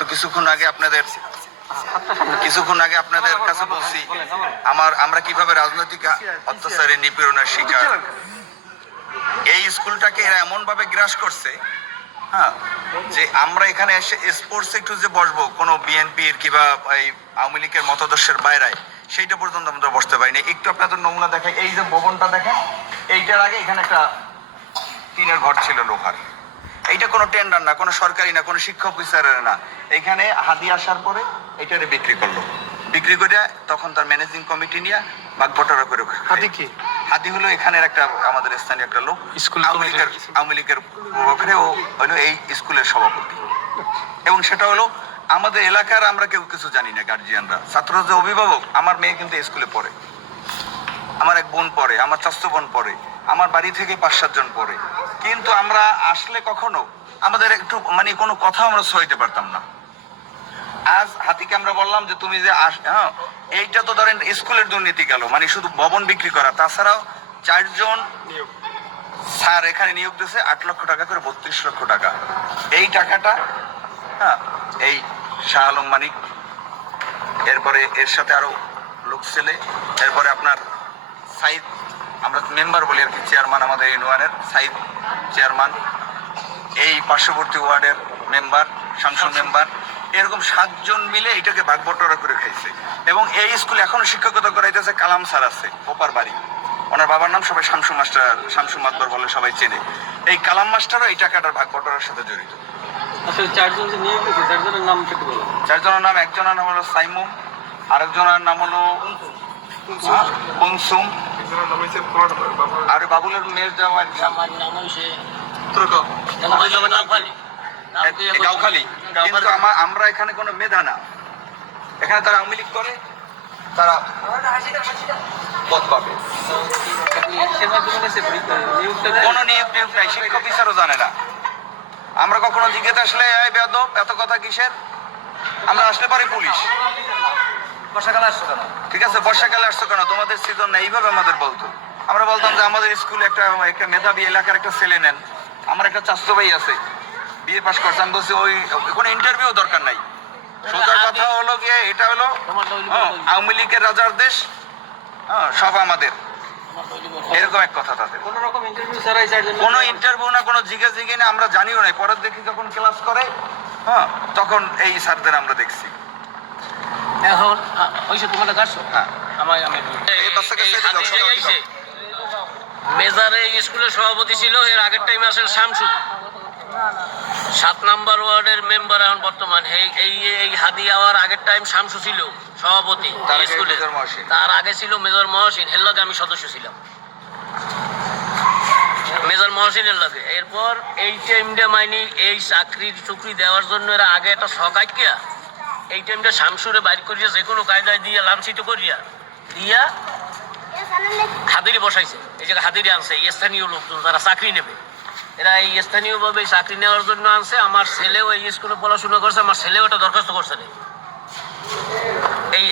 তো কিছুক্ষণ আগে আপনাদের কাছে বলছি আমরা কিভাবে রাজনৈতিক অত্যাচারে নিপীড়নের শিকার। এই স্কুলটাকে এরা এমন ভাবে গ্রাস করছে, হ্যাঁ, যে আমরা এখানে এসে স্পোর্টস একটু যে বসবো কোনো বিএনপির কিংবা এই আওয়ামী লীগের মতাদর্শের বাইরে, সেইটা পর্যন্ত আমরা বসতে পারিনি। একটু আপনাদের নমুনা দেখাই। এই যে ভবনটা দেখেন, এইটার আগে এখানে একটা টিনের ঘর ছিল লোহার। এইটা কোনো টেন্ডার না, কোনো সরকারি না, কোনো শিক্ষা অফিসারের না। এখানে হাদি আসার পরে এটারে বিক্রি করলো। বিক্রি করে তখন তার ম্যানেজিং কমিটি নিয়ে ভাগ-বটোয়ারা করে। হাদি কি? হাদি হলো এখানের একটা আমাদের স্থানীয় একটা লোক, আওয়ামী লীগের ওখানে ও হলো এই স্কুলের সভাপতি। এবং সেটা হলো আমাদের এলাকার আমরা কেউ কিছু জানি না, গার্জিয়ানরা, ছাত্র যে অভিভাবক। আমার মেয়ে কিন্তু স্কুলে পড়ে, আমার এক বোন পড়ে, আমার চাচাতো বোন পড়ে, আমার বাড়ি থেকে 5-7 জন পড়ে। কিন্তু আমরা আসলে কখনো আমাদের একটু মানে কোনো কথা আমরা সইতে পারতাম না। আজ হাতিকে আমরা বললাম যে তুমি যে হ্যাঁ, এইটা তো ধরেন স্কুলের দুর্নীতি গেল, মানে শুধু ভবন বিক্রি করা। তাছাড়াও 4 জন স্যার এখানে নিয়োগ দিয়েছে 8 লক্ষ টাকা করে, 32 লক্ষ টাকা। এই টাকাটা হ্যাঁ, এই শাহ আলম মানিক, এরপরে এর সাথে আরো লোক ছেলে, এরপরে আপনার সাইদ, আমরা মেম্বার বলি আর কি, চেয়ারম্যান, আমাদের ইউনিয়নের সাইদ চেয়ারম্যান, এই পার্শ্ববর্তী ওয়ার্ডের মেম্বার, সংসদ মেম্বার, এরকম 7 জন মিলে এটাকে ভাগ-বটোয়ারা করে খাইছে। এবং এই স্কুলে এখনো শিক্ষকতা করাইতেছে কালাম স্যার আছে, ওপার বাড়ি। ওনার বাবার নাম সবাই শামসু মাস্টার, শামসু মাতবর বলে সবাই চেনে। এই কালাম মাস্টারও এই টাকাটার ভাগ-বটোয়ারার সাথে জড়িত। আসলে 4 জন যে নিয়োগ হয়েছে, 4 জনের নাম একটু বলো। 4 জনের নাম, একজনের নাম হলো সাইমুম, আরেকজনের নাম হলো কুনসুম, আর বাবুলের মেয়ের জামাই নাম হইছে গাওখালি। কিন্তু আমরা এখানে কোনো মেধা না, এখানে তারা আওয়ামী লীগ করে, তারা পদ পাবে। কোনো নিয়োগ নাই, শিক্ষক অফিসারও জানে না। আমরা কখনো জিজ্ঞেস আসলে এই বেয়াদব এত কথা কিসের, আমরা আসলে পারি পুলিশ। বর্ষাকালে আসছো কেন? ঠিক আছে, বর্ষাকালে আসছো কেন, তোমাদের সিজন না, এইভাবে আমাদের বলতো। আমরা বলতাম যে আমাদের স্কুলে একটা মেধাবী এলাকার একটা ছেলে নেন। আমার একটা চাচাতো ভাই আছে, বিএ পাস করছে। আমি বলছি ওই কোনো ইন্টারভিউ দরকার নাই। সোজা কথা হলো গিয়ে এটা হলো আওয়ামী লীগের রাজার দেশ, হ্যাঁ, সব আমাদের, এরকম এক কথা তাদের। কোনো ইন্টারভিউ না, কোনো জিজ্ঞেস না, আমরা জানিও নাই। পরের দেখি যখন ক্লাস করে, হ্যাঁ, তখন এই স্যারদের আমরা দেখছি। এখন হইছে তোমাদের কাছে। হ্যাঁ, মেজারে স্কুলের সভাপতি ছিল, এর আগের টাইমে আসলে শামসু 7 নাম্বার ওয়ার্ডের মেম্বার এখন বর্তমান। এই হাদি আওয়ার আগের টাইম শামসু ছিল সভাপতি স্কুলে, তার আগে ছিল মেজর মহসিন, এর লগে আমি সদস্য ছিলাম, মেজর মহসিনের লগে। এরপর এই টাইমটা মাইনি এই চাকরি দেওয়ার জন্য এরা আগে একটা সকাইকিয়া এই টাইমটা শামসুরে বাইর করিয়া যে কোনো কায়দায় দিয়ে লাঞ্ছিত করিয়া দিয়া হাদিরে বসাইছে। এই জায়গায় হাদিরে আনছে স্থানীয় লোকজন যারা চাকরি নেবে, এরা এই স্থানীয়ভাবে চাকরি নেওয়ার জন্য আনছে। আমার ছেলেও এই স্কুলে পড়াশোনা করছে, আমার ছেলেও একটা দরখাস্ত করছে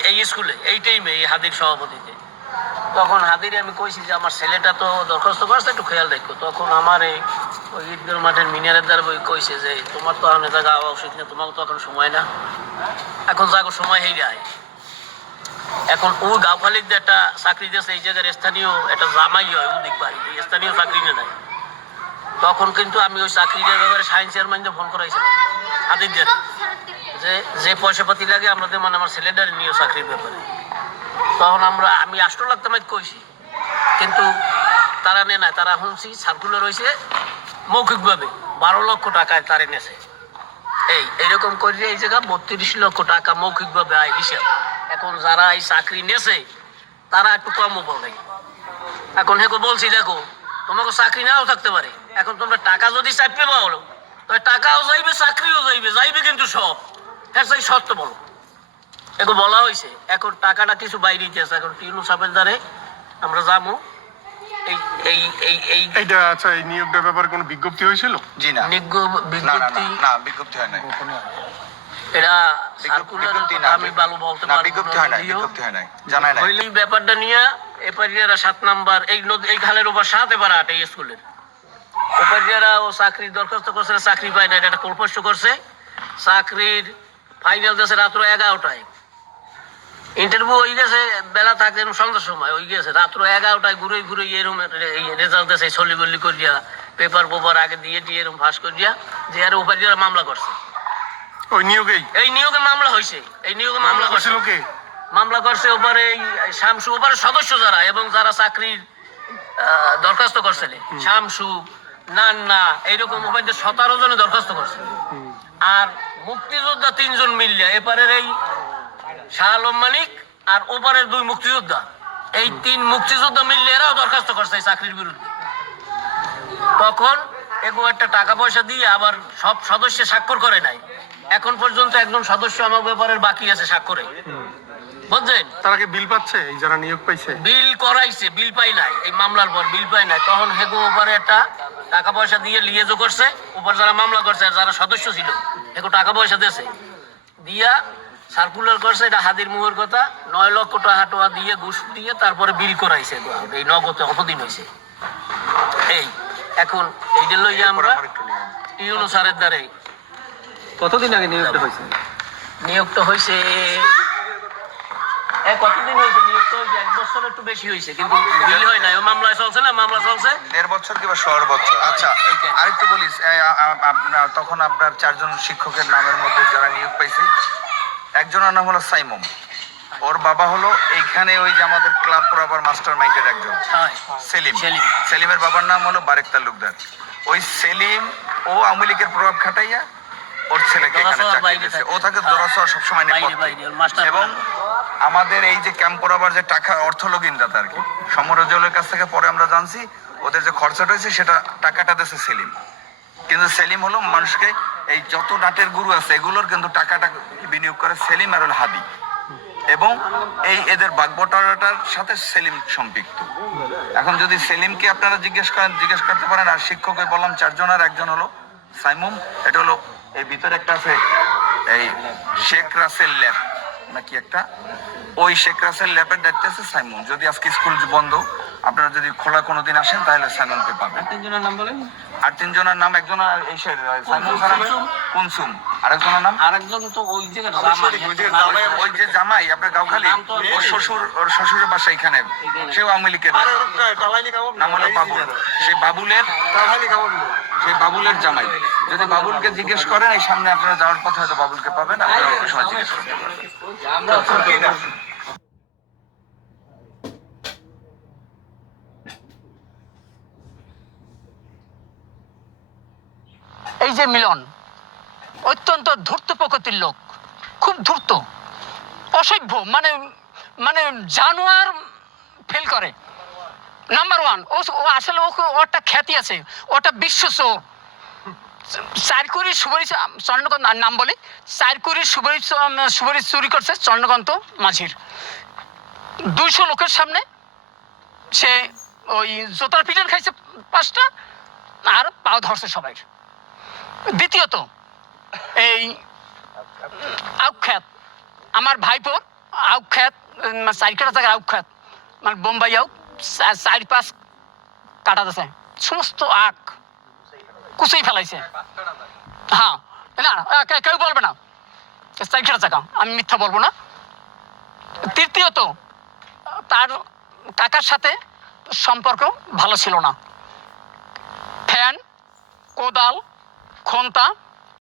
এই স্কুলে এই টাইমে, এই হাদির সভাপতিতে। তখন হাদিরে আমি কইছি যে আমার ছেলেটা তো দরখাস্ত করছে, একটু খেয়াল দেখো। তখন আমার ওই ঈদগার মাঠের মিনারের দ্বারা বই কইছে যে তোমার তো এখন জায়গা আওয়া উচিত না, তোমাকে তো এখন সময় না, এখন যাগো সময় হয়ে যায়। এখন ও গাওখালিক যে একটা চাকরি দিয়েছে, এই জায়গার স্থানীয় একটা জামাই হয়, ও দেখবাই এই স্থানীয় চাকরি নেয়। তখন কিন্তু আমি ওই চাকরির ব্যাপারে সায়েন্স চেয়ারম্যানকে ফোন করাইছিলাম হাদিদের, যে পয়সা পাতি লাগে আমাদের, মানে আমার ছেলেটার নিয়ে চাকরির ব্যাপারে। তখন আমি 8 লাখ টাকা কইছি, কিন্তু তারা নেয় না। তারা শুনছি সার্কুলার রয়েছে মৌখিকভাবে 12 লক্ষ টাকায় তারা নেছে। এইরকম করে এই জায়গা 32 লক্ষ টাকা মৌখিকভাবে আয় হিসাব। এখন যারা এই চাকরি নেছে তারা একটু কমও বলে। এখন হেকো বলছি দেখো তোমাকে চাকরি নাও থাকতে পারে, এখন তোমরা টাকা যদি চাইবে বলো, তবে টাকাও যাইবে, চাকরিও যাইবে কিন্তু সব। হ্যাঁ, সেই সত্য বলো, এখন বলা হয়েছে। এখন টাকাটা কিছু বাইরে দিয়েছে। এখন টিউনু সাপের দ্বারে আমরা যাবো। এইটা আচ্ছা, এই নিয়োগটার ব্যাপারে কোনো বিজ্ঞপ্তি হয়েছিল? জি না, বিজ্ঞপ্তি হয় নাই। এটা সার্কুলার আমি ভালো বলতে পারবো না, বিজ্ঞপ্তি হয় নাই, জানাই নাই। ওই ব্যাপারটা নিয়ে এপারিয়ারা 7 নাম্বার এই খালের উপর 7 এবার 8 এই স্কুলের ওপারিয়ারা ও চাকরির দরখাস্ত করছে, চাকরি পায় না, এটা একটা কল্পস্য করছে। চাকরির ফাইনাল দেশে রাত্র 11টায়, ইন্টারভিউ হয়ে গেছে বেলা থাকে সন্ধ্যার সময় হয়ে গেছে, রাত্র 11টায় ঘুরে ঘুরে এরকম রেজাল্ট দেশে ছলিবল্লি করিয়া পেপার আগে দিয়ে এরকম ফাঁস করিয়া যে আর উপাধিরা মামলা করছে। ওই নিয়োগেই এই নিয়োগে মামলা হয়েছে, এই নিয়োগে মামলা করছে করছিল কে? মামলা করছে ওপারে এই শামসু, ওপারে সদস্য যারা এবং যারা চাকরির দরখাস্ত করছে, শামসু, নান্না, এইরকম ওপারে 17 জনে দরখাস্ত করছে। আর মুক্তিযোদ্ধা 3 জন মিললে, এপারের এই শাহ আলম মালিক আর ওপারের 2 মুক্তিযোদ্ধা, এই 3 মুক্তিযোদ্ধা মিললে এরাও দরখাস্ত করছে এই চাকরির বিরুদ্ধে। তখন এগো একটা টাকা পয়সা দিয়ে আবার সব সদস্য স্বাক্ষর করে নাই। এখন পর্যন্ত একজন সদস্য আমার ব্যাপারের বাকি আছে স্বাক্ষরে, বুঝছেন? তারা কি বিল পাচ্ছে এই যারা নিয়োগ পাইছে? বিল করাইছে, বিল পাই নাই, এই মামলার পর বিল পাই নাই। তখন হেগো ওপারে একটা টাকা পয়সা দিয়ে লিয়েজও করছে, ওপর যারা মামলা করছে আর যারা সদস্য ছিল হেগো টাকা পয়সা দিয়েছে, দিয়া সার্কুলার করছে, এটা হাদির মুহের কথা, 9 লক্ষ টাকা টোয়া দিয়ে ঘুষ দিয়ে তারপরে বিল করাইছে, এই নগদে অপদিন হয়েছে। এই এখন এইটা লইয়া আমরা ইউনো স্যারের দ্বারে। কতদিন আগে নিয়োগটা হয়েছে? নিয়োগটা হয়েছে কতদিন হয়েছে? নিয়োগটা হয়েছে 1 বছর একটু বেশি হয়েছে, কিন্তু বিল হয় নাই। ও মামলায় চলছে না, মামলা চলছে 1.5 বছর কিংবা 16 বছর। আচ্ছা, আরেকটু বলিস, তখন আপনার 4 জন শিক্ষকের নামের মধ্যে যারা নিয়োগ পাইছে, একজনের নাম হলো সাইমুম, ওর বাবা হলো এইখানে ওই যে আমাদের ক্লাব পড়াবার মাস্টার মাইন্ডের একজন সেলিম। সেলিমের বাবার নাম হলো বারেক তালুকদার। ওই সেলিম ও আওয়ামী লীগের প্রভাব খাটাইয়া ওর ছেলেকে এখানে চাকরি দিয়েছে। ও থাকে দরসর সবসময় নেপথ্যে। এবং আমাদের এই যে ক্যাম্প পড়াবার যে টাকা অর্থ লগিনদাতা আর কি, সমরজলের কাছ থেকে পরে আমরা জানছি ওদের যে খরচাটা হয়েছে সেটা টাকাটা দিয়েছে সেলিম। কিন্তু সেলিম হলো মানুষকে এই যত নাটের গুরু আছে এগুলোর কিন্তু টাকাটা বিনিয়োগ করে সেলিম আর হলো হাদি, এবং এই এদের বাগবটাটার সাথে সেলিম সম্পৃক্ত। এখন যদি সেলিমকে আপনারা জিজ্ঞেস করতে পারেন। আর শিক্ষককে বললাম 4 জন, আর একজন হলো সাইমুম। এটা হলো এই ভিতরে একটা আছে এই শেখ রাসেল ল্যাব নাকি একটা, ওই শেখ রাসেল ল্যাবের দায়িত্বে আছে সাইমুম। যদি আজকে স্কুল বন্ধ, আপনারা যদি খোলা কোনোদিন আসেন তাহলে সাইমুমকে পাবেন। 3 জনের নাম বলেন। আর 3 জনের নাম, একজন এই সাইমুম ছাড়া কুনসুম, আরেকজনের নাম আরেকজন তো ওই জায়গায় ওই যে জামাই আপনার গাঁওখালি, ওর শ্বশুরের বাসা এখানে, সেও আওয়ামী লীগের নাম হলো বাবুল। সেই বাবুলের জামাই। যদি বাবুলকে জিজ্ঞেস করেন, এই সামনে আপনারা যাওয়ার পথে হয়তো বাবুলকে পাবেন, আপনারা ওই সময় জিজ্ঞেস করতে পারবেন। এই যে মিলন অত্যন্ত ধূর্ত প্রকৃতির লোক, খুব ধূর্ত, অসভ্য, মানে মানে জানোয়ার ফেল করে। নাম্বার 1, ও আসলে ওটা খ্যাতি আছে, ওটা বিশ্ব চোর। 4 কোটি সুপারি, চন্দ্রকান্ত নাম বলি, 4 কোটি সুপারি চুরি করছে চন্দ্রকান্ত মাঝির। 200 লোকের সামনে সে ওই জোতার পিটন খাইছে 5টা, আর পাও ধরছে সবাই। দ্বিতীয়ত এই আউখ্যাত, আমার ভাইপোর আউখ্যাত, 4 কাটা জায়গার আউখ্যাত, মানে বোম্বাই আউক 4-5 কাটা দিয়েছে, সমস্ত আখ কুচেই ফেলাইছে। হ্যাঁ, না কেউ বলবে না 4 কাটা জায়গা, আমি মিথ্যা বলবো না। তৃতীয়ত তার কাকার সাথে সম্পর্ক ভালো ছিল না। ফ্যান, কোদাল, খন্তা